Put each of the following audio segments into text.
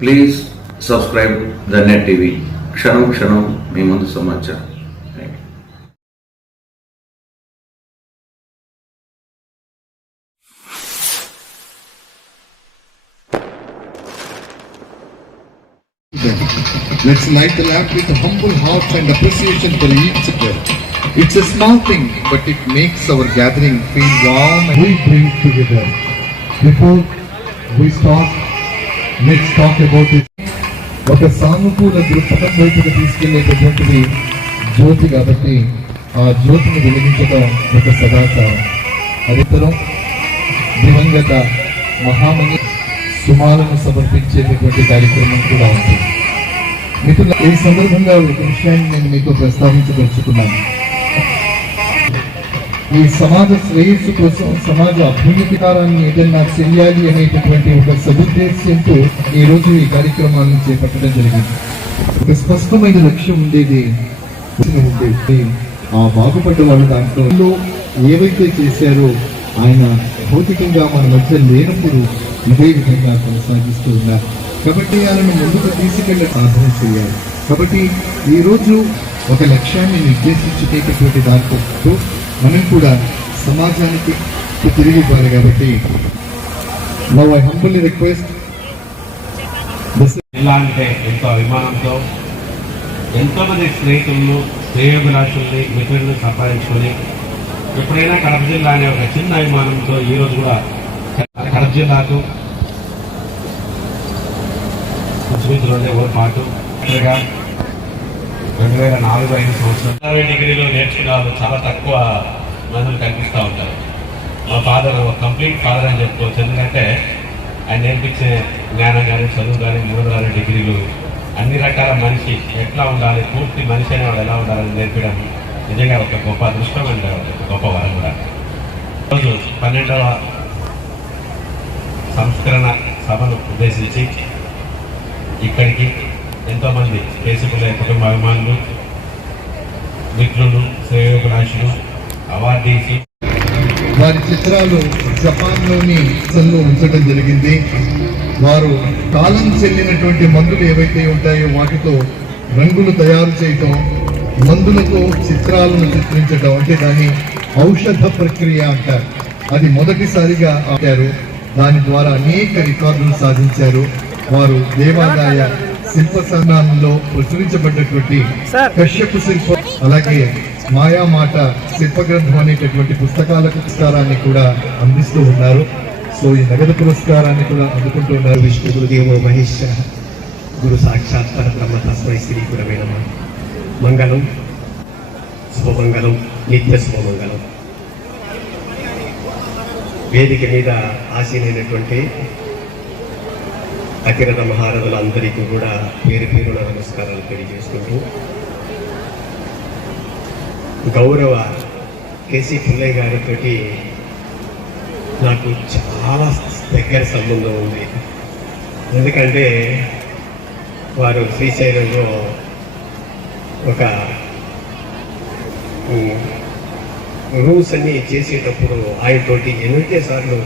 Please subscribe the net TV. క్షణం క్షణం మీ ముందు సమాచారం. Let's light the lamp with a humble heart and appreciation for each other. It's a small thing, but it makes our gathering feel warm and we bring together. Before we start, let's talk about it. ఒక సానుకూల దృక్పథం వైపుకు తీసుకెళ్లేటటువంటిది జ్యోతి కాబట్టి ఆ జ్యోతిని వెలిగించడం ఒక సదాచారం. అనంతరం దివంగత మహామణి సుమాలను సమర్పించేటటువంటి కార్యక్రమం కూడా ఉంది. మిత్రుల ఈ సందర్భంగా ఒక విషయాన్ని నేను మీతో ప్రస్తావించదలుచుకున్నాను. ఈ సమాజ శ్రేయస్సు కోసం, సమాజ అభ్యున్నతికారాన్ని ఏదైనా చెయ్యాలి అనేటటువంటి ఒక సదుద్దేశ్యంతో ఈ రోజు ఈ కార్యక్రమాలను చేపట్టడం జరిగింది. ఒక స్పష్టమైన లక్ష్యం ఉండేది. ఆ బాగుపడ్డ వాళ్ళు దాంట్లో ఏవైతే చేశారో ఆయన భౌతికంగా మన మధ్య లేనప్పుడు ఇదే విధంగా కొనసాగిస్తూ ఉన్నారు. కాబట్టి ఆయనను ముందుకు తీసుకెళ్లే సాధన చేయాలి. కాబట్టి ఈరోజు ఒక లక్ష్యాన్ని నిర్దేశించేటటువంటి దాంట్లో మనం కూడా సమాజానికి తిరిగి ఇవ్వాలి. కాబట్టి నౌ ఐ హంబుల్లీ రిక్వెస్ట్ జిల్లా అంటే ఎంతో అభిమానంతో ఎంతోమంది స్నేహితులను, శ్రేయోభిలాషుల్ని, మిత్రులను సంపాదించుకొని ఎప్పుడైనా కడప జిల్లా అనే ఒక చిన్న అభిమానంతో ఈరోజు కూడా కడప జిల్లాకు ఇంచుమించు పాటు 2004-5 సంవత్సరాలు డిగ్రీలో నేర్చుకున్న వాళ్ళు చాలా తక్కువ మందులు కనిపిస్తూ ఉంటారు. మా ఫాదర్ ఒక కంప్లీట్ ఫాదర్ అని చెప్పుకోవచ్చు. ఎందుకంటే ఆయన నేర్పించే జ్ఞానం కానీ, చదువు కానీ, 3 డిగ్రీలు, అన్ని రకాల మనిషి ఎట్లా ఉండాలి, పూర్తి మనిషి అనేవాడు ఎలా ఉండాలని నేర్పడం నిజంగా ఒక గొప్ప అదృష్టం అంటే గొప్ప వరం కూడా. ఈరోజు 12వ సంస్కరణ సభను ఉద్దేశించి ఇక్కడికి ఎంతోమంది కేసీపుల కుటుంబ అభిమానులు, మిత్రులు, శ్రేయోభిలాషులు, అవార్డీసి వారి చిత్రాలు జపాన్లోని ఉంచడం జరిగింది. వారు కాలం చెల్లినటువంటి మందులు ఏవైతే ఉంటాయో వాటితో రంగులు తయారు చేయటం, మందులతో చిత్రాలను చిత్రించడం, అంటే దాన్ని ఔషధ ప్రక్రియ అంటారు. అది మొదటిసారిగా ఆపారు. దాని ద్వారా అనేక రికార్డులు సాధించారు. వారు దేవాదాయ శిల్ప సంఘంలో ప్రచురించబడ్డటువంటి కశ్యపు శిల్పం, అలాగే మాయామాట శిల్ప గ్రంథం అనేటటువంటి పుస్తకాలకు పురస్కారాన్ని కూడా అందిస్తూ ఉన్నారు. సో ఈ నగదు పురస్కారాన్ని కూడా అందుకుంటూ ఉన్నారు. విష్ణు గురుదేవో మహేశ్వర గురు సాక్షాత్ పరబ్రహ్మ తస్మై శ్రీ గురవే నమః. మంగళం, శుభమంగళం, నిత్య శుభమంగళం. వేదిక మీద ఆసీనైనటువంటి అతిరథ మహారథులందరికీ కూడా పేరు పేరున నమస్కారాలు తెలియజేసుకుంటూ, గౌరవ కేసీ పుల్లయ్య గారితో నాకు చాలా దగ్గర సంబంధం ఉంది. ఎందుకంటే వారు శ్రీశైలంలో ఒక రూల్స్ అన్ని చేసేటప్పుడు ఆయనతోటి ఎన్నో సార్లు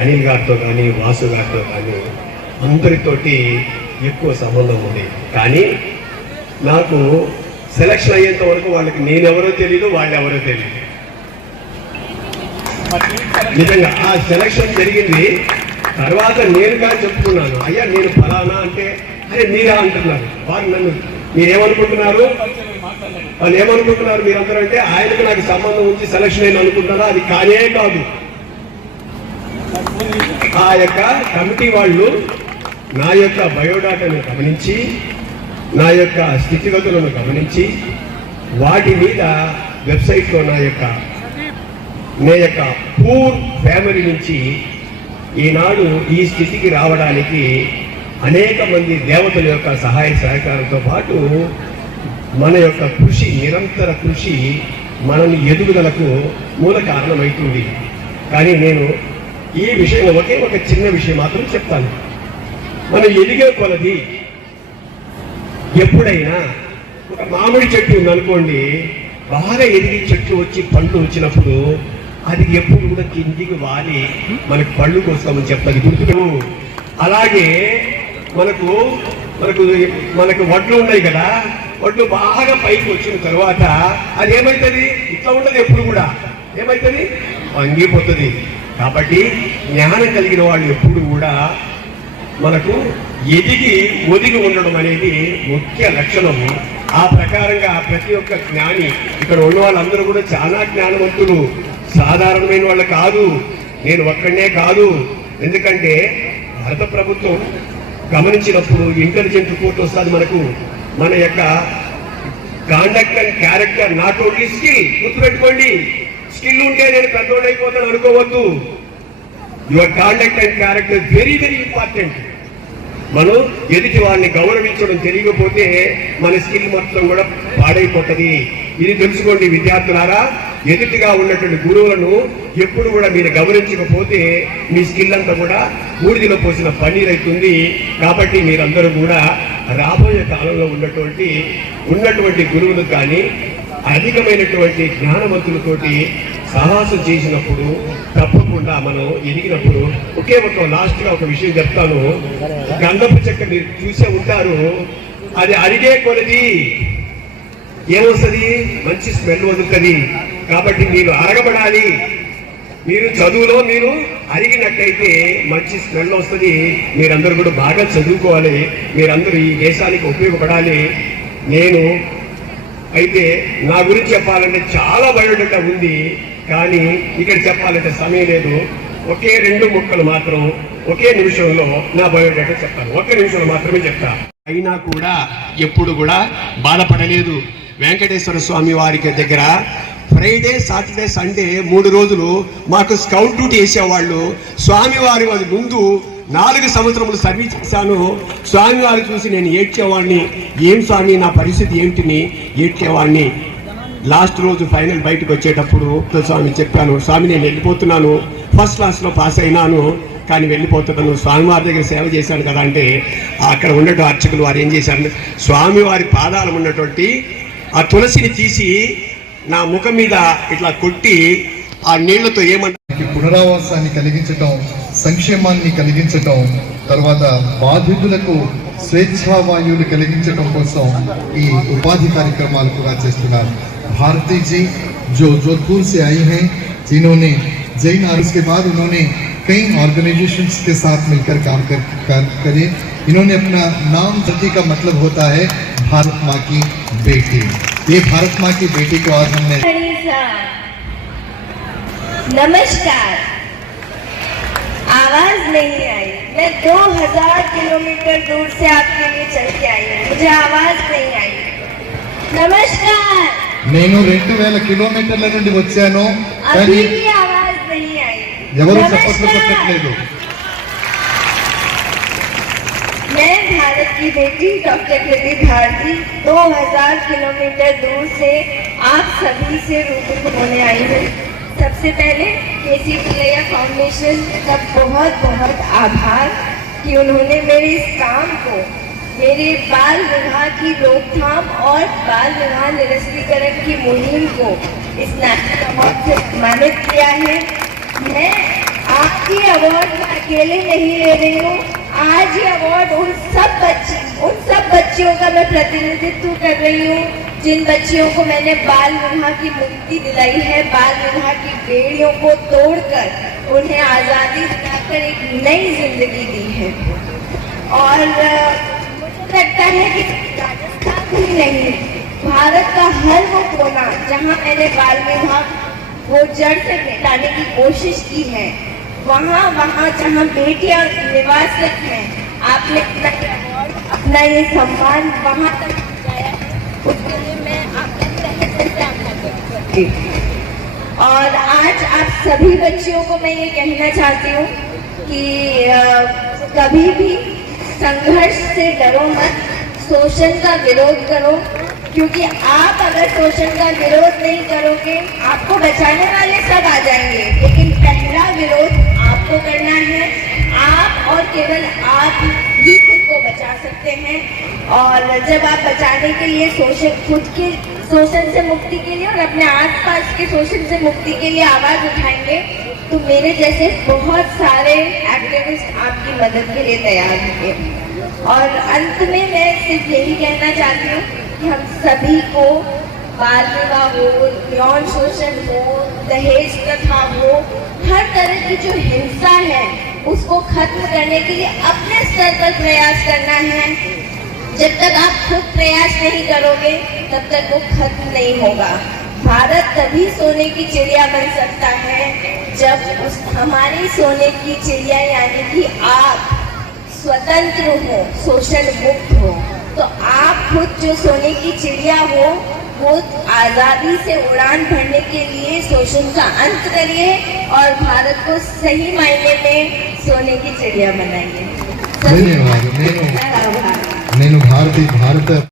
అనిల్ గారితో కానీ, వాసు గారితో కానీ అందరితోటి ఎక్కువ సంబంధం ఉంది. కానీ నాకు సెలక్షన్ అయ్యేంత వరకు వాళ్ళకి నేనెవరో తెలీదు, వాళ్ళెవరో తెలీదు. నిజంగా ఆ సెలక్షన్ జరిగింది. తర్వాత నేనుగా చెప్పుకున్నాను, అయ్యా నేను ఫలానా అంటే, అరే మీరా అంటున్నారు. వారు నన్ను మీరేమనుకుంటున్నారు, వాళ్ళు ఏమనుకుంటున్నారు మీరందరూ అంటే, ఆయనకు నాకు సంబంధం ఉంది, సెలక్షన్ నేను అనుకుంటున్నారా? అది కానే కాదు. ఆ యొక్క కమిటీ వాళ్ళు నా యొక్క బయోడాటాను గమనించి, నా యొక్క స్థితిగతులను గమనించి, వాటి మీద వెబ్సైట్లో నా యొక్క పూర్ ఫ్యామిలీ నుంచి ఈనాడు ఈ స్థితికి రావడానికి అనేక మంది దేవతల యొక్క సహాయ సహకారంతో పాటు మన యొక్క కృషి, నిరంతర కృషి మనల్ని ఎదుగుదలకు మూల కారణమవుతుంది. కానీ నేను ఈ విషయం ఒక చిన్న విషయం మాత్రం చెప్తాను. మనం ఎదిగే కొలది ఎప్పుడైనా ఒక మామిడి చెట్టు ఉందనుకోండి, బాగా ఎదిగి చెట్టు వచ్చి పండ్లు వచ్చినప్పుడు అది ఎప్పుడు కూడా కిందికి వాలి మనకి పళ్ళు కోస్తామని చెప్తాది గుర్తు. అలాగే మనకు మనకు మనకు వడ్లు ఉన్నాయి కదా, వడ్లు బాగా పైకి వచ్చిన తర్వాత అది ఏమవుతుంది? ఇట్లా ఉండదు ఎప్పుడు కూడా, ఏమవుతుంది? వంగిపోతుంది. కాబట్టి జ్ఞానం కలిగిన వాళ్ళు ఎప్పుడు కూడా మనకు ఎదిగి ఒదిగి ఉండడం అనేది ముఖ్య లక్షణము. ఆ ప్రకారంగా ప్రతి ఒక్క జ్ఞాని, ఇక్కడ ఉన్న వాళ్ళందరూ కూడా చాలా జ్ఞానవంతులు, సాధారణమైన వాళ్ళు కాదు. నేను ఒక్కడనే కాదు. ఎందుకంటే భారత ప్రభుత్వం గమనించినప్పుడు ఇంటెలిజెంట్ రిపోర్ట్ వస్తుంది మనకు. మన యొక్క conduct and character not only skill, గుర్తుపెట్టుకోండి. స్కిల్ ఉంటే నేను పెద్దోడు అయిపోతాను అనుకోవద్దు. Your conduct and character very very important. మనం ఎదుటి వాళ్ళని గౌరవించడం తెలియకపోతే మన స్కిల్ మొత్తం కూడా పాడైపోతుంది. ఇది తెలుసుకోండి విద్యార్థులారా. ఎదుటిగా ఉన్నటువంటి గురువులను ఎప్పుడు కూడా మీరు గౌరవించకపోతే మీ స్కిల్ అంతా కూడా బూడిదలో పోసిన పన్నీర్ అవుతుంది. కాబట్టి మీరందరూ కూడా రాబోయే కాలంలో ఉన్నటువంటి గురువులు కానీ అధికమైనటువంటి జ్ఞానవంతులతోటి సాహసం చేసినప్పుడు తప్పకుండా మనం ఎదిగినప్పుడు ఒకే ఒక లాస్ట్ గా ఒక విషయం చెప్తాను. గంధపు చెక్క మీరు చూసే ఉంటారు. అది అరిగే కొలది ఏమొస్తుంది? మంచి స్మెల్ వదులుతుంది. కాబట్టి మీరు అరగబడాలి. మీరు చదువులో మీరు అరిగినట్టయితే మంచి స్మెల్ వస్తుంది. మీరందరూ కూడా బాగా చదువుకోవాలి. మీరందరూ ఈ దేశానికి ఉపయోగపడాలి. నేను అయితే నా గురించి చెప్పాలంటే చాలా బయోడేటా ఉంది, కానీ ఇక్కడ చెప్పాలంటే సమయం లేదు. ఒకే 2 ముక్కలు మాత్రం ఒకే నిమిషంలో నా బయోడేటా చెప్తాను. 1 నిమిషంలో మాత్రమే చెప్తా. అయినా కూడా ఎప్పుడు కూడా బాధపడలేదు. వెంకటేశ్వర స్వామి వారికి దగ్గర ఫ్రైడే, సాటర్డే, సండే 3 రోజులు మాకు స్కౌట్ డ్యూటీ వేసేవాళ్ళు. స్వామివారి ముందు 4 సంవత్సరములు సర్వీస్ చేశాను. స్వామివారు చూసి నేను ఏడ్చేవాడిని. ఏం స్వామి నా పరిస్థితి ఏమిటిని ఏడ్చేవాడిని. లాస్ట్ రోజు ఫైనల్ బయటకు వచ్చేటప్పుడు స్వామి చెప్పాను, స్వామి నేను వెళ్ళిపోతున్నాను, ఫస్ట్ క్లాస్లో పాస్ అయినాను, కానీ వెళ్ళిపోతున్నాను, స్వామివారి దగ్గర సేవ చేశాను కదా అంటే అక్కడ ఉన్నటువంటి అర్చకులు వారు ఏం చేశారు, స్వామివారి పాదాలు ఉన్నటువంటి ఆ తులసిని తీసి నా ముఖం మీద ఇట్లా కొట్టి ఆ నీళ్లతో ఏమంటారు, పునరావాసాన్ని కలిగించటం, సంక్షేమాన్ని కలిగించటం, తర్వాత బాధితులకు స్వేచ్ఛావాయువులు కలిగించటం కోసం ఈ ఉపాధి కార్యక్రమాలు కూడా చేస్తున్నారు. भारती जी जो जोधपुर से आई हैं, जिन्होंने जैन और उसके बाद उन्होंने कई ऑर्गेनाइजेशंस के साथ मिलकर काम करे। इन्होंने अपना नाम धरती का मतलब होता है भारत माँ की बेटी। ये भारत माँ की बेटी को आज हमने नमस्कार। आवाज नहीं आई। मैं 2000 किलोमीटर दूर से आपके लिए चल के आई हूँ, मुझे आवाज नहीं आई। नमस्कार। నేను 2000 కిలోమీటర్ల నుండి వచ్చాను, अभी भी आवाज नहीं आई। ఎవరు చప్పట్లు కొట్టట్లేదు. मैं भारत की बेटी डॉक्टर कृति भारती 2000 किलोमीटर दूर से आप सभी से रूबरू होने आई हूँ। सबसे पहले केसी पुलैया फाउंडेशन का बहुत बहुत आभार कि उन्होंने मेरे इस काम को, मेरे बाल विवाह की रोकथाम और बाल विवाह निरस्तीकरण की मुहिम को इस नेशनल अवार्ड से सम्मानित किया है। मैं आपकी अवार्ड अकेले नहीं ले रही हूँ। आज ये अवार्ड उन सब बच्चियों का मैं प्रतिनिधित्व कर रही हूँ जिन बच्चियों को मैंने बाल विवाह की मुक्ति दिलाई है, बाल विवाह की बेड़ियों को तोड़कर उन्हें आज़ादी दिलाकर एक नई जिंदगी दी है। और लगता है कि राजस्थान ही नहीं, भारत का हर वो कोना जहाँ मैंने बाल विवाह वो जड़ से मिटाने की कोशिश की है, वहाँ जहाँ बेटियां निवासित हैं, आपने अपना अवार्ड, अपना ये सम्मान वहाँ तक पहुँचाया है, उसके लिए मैं आपका तहे दिल से आभार व्यक्त करती हूँ। और आज आप सभी बच्चियों को मैं ये कहना चाहती हूँ कि कभी भी संघर्ष से डरो मत, शोषण का विरोध करो, क्योंकि आप अगर शोषण का विरोध नहीं करोगे आपको बचाने वाले सब आ जाएंगे, लेकिन पहला विरोध आपको करना है। आप और केवल आप ही खुद को बचा सकते हैं। और जब आप बचाने के लिए खुद के शोषण से मुक्ति के लिए और अपने आसपास के शोषण से मुक्ति के लिए आवाज उठाएंगे तो मेरे जैसे बहुत सारे एक्टिविस्ट आपकी मदद के लिए तैयार होंगे। और अंत में मैं सिर्फ यही कहना चाहती हूँ कि हम सभी को बाल विवाह हो, यौन शोषण हो, दहेज प्रथा हो, हर तरह की जो हिंसा है उसको खत्म करने के लिए अपने स्तर पर प्रयास करना है। जब तक आप खुद प्रयास नहीं करोगे तब तक वो खत्म नहीं होगा। भारत तभी सोने की चिड़िया बन सकता है जब उस हमारी सोने की चिड़िया यानी कि आप स्वतंत्र हो, शोषण मुक्त हो। तो आप खुद जो सोने की चिड़िया हो वो आज़ादी से उड़ान भरने के लिए शोषण का अंत करिए और भारत को सही मायने में सोने की चिड़िया बनाइए। ధన్యవాదాలు. నేను భారత